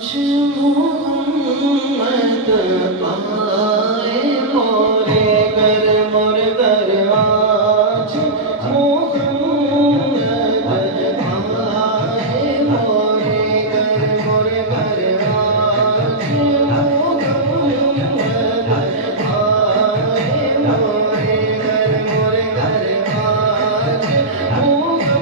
आज मोहम्मद आए मोरे घर आज मोहम्मद आए मोरे घर आज मोहम्मद आए मोरे घर आज मोहम्मद आए मोरे घर आज मोहम्मद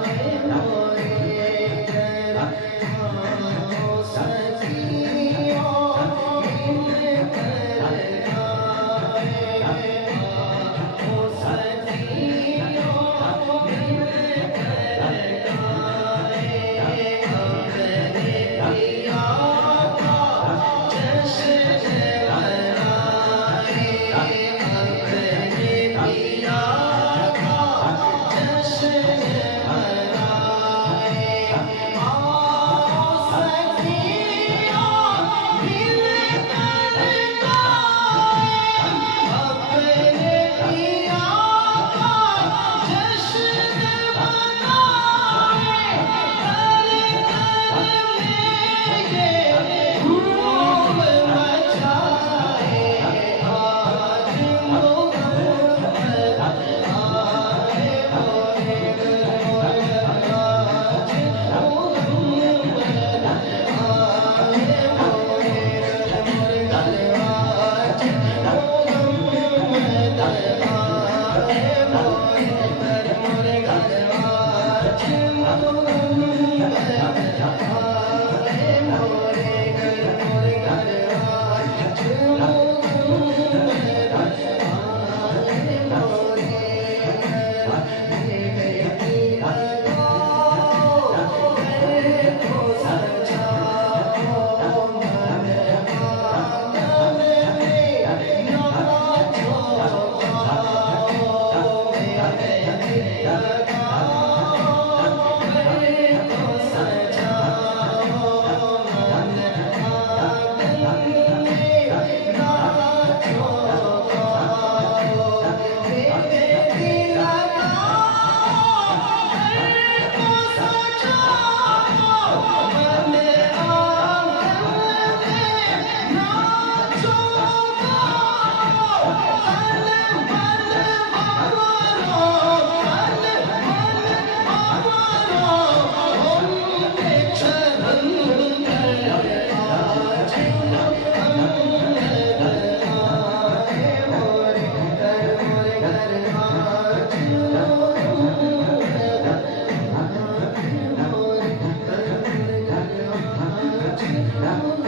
आए मोरे घर आओ सखियों मिलकर आए आओ सखियों मिलकर आए अपने पिया का जश्न मनाए अपने पिया का जश्न मनाए आओ सखियों मिलकर गाएं अपने पिया का जश्न मनाए घर में ये धूम मचाए आज मोहम्मद आए मोरे घर आज मोहम्मद आए मोरे घर आज मोहम्मद आए मोरे घर आज मोहम्मद आए मोरे घर आज मोहम्मद आए मोरे बेटी लगाओ घर को सजाओ मन आंगन में नाचो गाओ बेटी लगाओ घर को सजाओ मन आंगन में नाचो गाओ बेटी लगाओ घर को सजाओ मन आंगन में नाचो गाओ पल पल हमारो पल पल हमारो होंगे चरण आज मोहम्मद आए मोरे घर आज मोहम्मद आए मोरे घर आज